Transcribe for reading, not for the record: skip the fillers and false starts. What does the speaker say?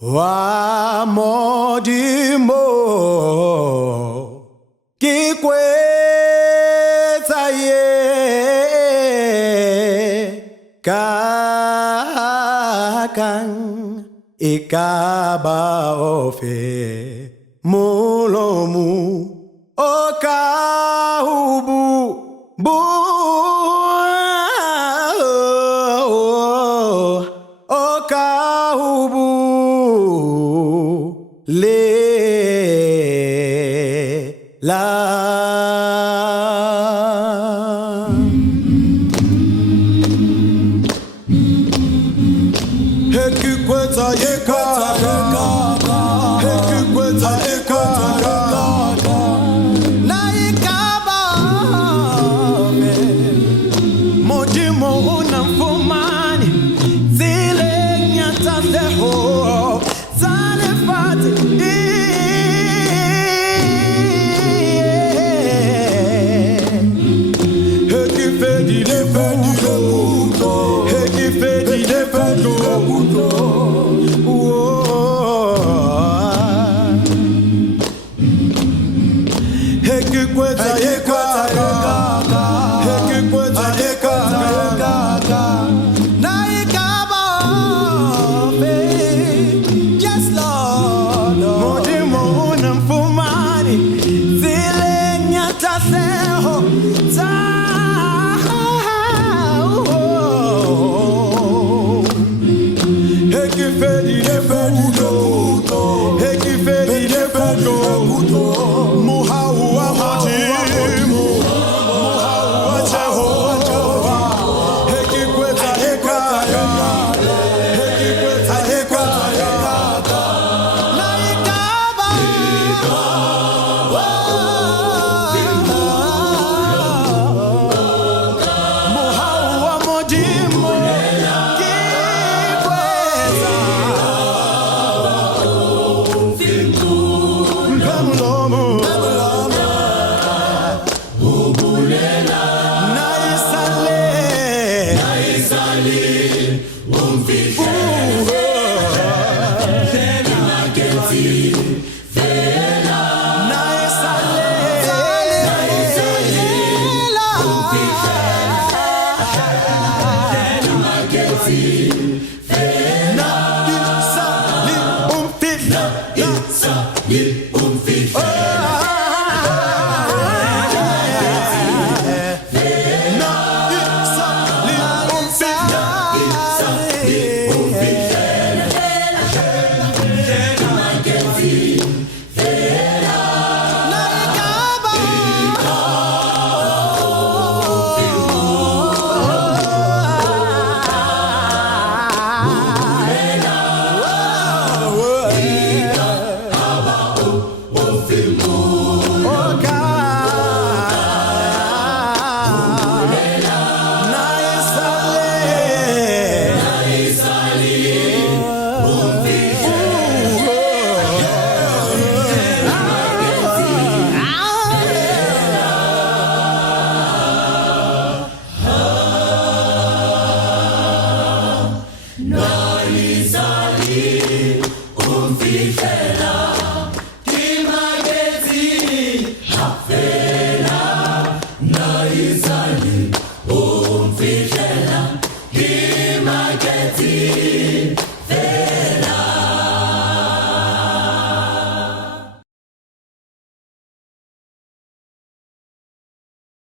Wa modimo ki kwetsa ye kakang ikaba ofe molomu okahubu bu okahubu le la hekikweta yekaka hekikweta yekaka na ikaba modimo unamfumani zile nyata zeho zane fati hekifedi lefuto hekifedi lefuto hekikweta yekaka hekikweta yekaka na ikaba yes Lord modimo unamfumani zile nyata zeho hekifedi lefuto hekifedi lefuto muhau wa modimo muhau wa Jehova hekikweta yekaka hekikweta yekaka na ikaba muhau wa modimo Umfihlela,